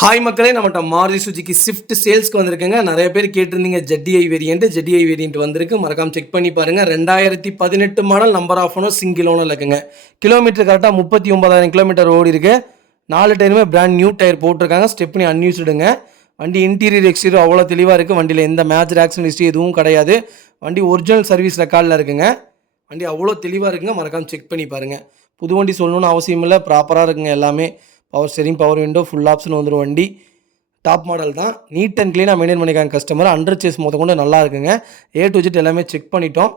Hi மக்களே, நம்மகிட்ட Maruti Suzuki Swift சேல்ஸ்க்கு வந்திருக்குங்க. நிறைய பேர் கேட்டிருந்தீங்க ஜெட்டிஐ வேரியன்ட் வந்திருக்கு. மறக்காம செக் பண்ணி பாருங்க. 2018 model, number of owner, single owner இருக்குங்க. கிலோமீட்டர் கரெக்டாக 39,000 கிலோமீட்டர் ஓடி இருக்கு. 4 டயருமே பிராண்ட் நியூ டயர் போட்டிருக்காங்க. ஸ்டெப்னி அன்யூஸ்டுங்க. வண்டி இன்டீரியர் எக்ஸ்டீரியர் அவ்வளோ தெளிவாக இருக்குது. வண்டியில் எந்த மேஜர் ஆக்சிடென்ட் ஹிஸ்ட்ரி எதுவும் கிடையாது. வண்டி ஒரிஜினல் சர்வீஸ் ரெக்கார்டில் இருக்குங்க. வண்டி அவ்வளோ தெளிவாக இருக்குங்க. மறக்காம செக் பண்ணி பாருங்கள். புது வண்டி சொல்லணும்னு அவசியம் இல்லை, ப்ராப்பராக இருக்குங்க. எல்லாமே power steering, power window, full option வந்துடும். வண்டி டாப் மாடல் தான். நீட் அண்ட் க்ளீனாக மெயின்டைன் பண்ணிக்காங்க கஸ்டமர். அண்டர் சேஸ் மொத்த கொண்டு நல்லா இருக்குங்க. A to Z எல்லாமே செக் பண்ணிட்டோம்.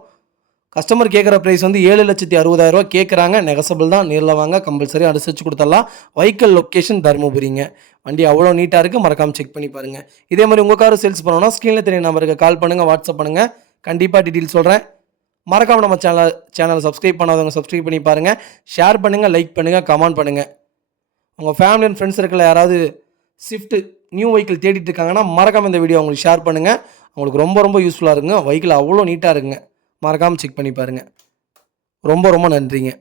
கஸ்டமர் கேட்குற ப்ரைஸ் வந்து 7,60,000 கேட்குறாங்க. நெகசபிள் தான். நேரில் வாங்க, கம்பல்சரி அனுசரிச்சு கொடுத்துடலாம். வைக்கல் லொக்கேஷன் தருமபுரிங்க. வண்டி அவ்வளோ நீட்டாக இருக்குது. மறக்காமல் செக் பண்ணி பாருங்கள். இதே மாதிரி உங்கள் கார் சேல்ஸ் பண்ணணும்னா ஸ்க்ரீனில் தெரிய நம்பருக்கு கால் பண்ணுங்கள், வாட்ஸ்அப் பண்ணுங்கள். கண்டிப்பாக டீட்டெயில் சொல்கிறேன். மறக்காமல் நம்ம சேனலை சப்ஸ்கிரைப் பண்ணாதவங்க சப்ஸ்கிரைப் பண்ணி பாருங்கள். ஷேர் பண்ணுங்கள், லைக் பண்ணுங்கள், கமெண்ட் பண்ணுங்கள். உங்கள் ஃபேமிலி அண்ட் ஃப்ரெண்ட்ஸ் சர்க்கிளில் யாராவது ஸ்விஃப்ட் நியூ வெஹிக்கிள் தேடிட்டு இருக்காங்கன்னா மறக்காமல் இந்த வீடியோ அவங்களுக்கு ஷேர் பண்ணுங்கள். அவங்களுக்கு ரொம்ப ரொம்ப யூஸ்ஃபுல்லாக இருக்குங்க. வெஹிக்கிள் அவ்வளோ நீட்டாக இருக்குங்க. மறக்காமல் செக் பண்ணி பாருங்கள். ரொம்ப ரொம்ப நன்றிங்க.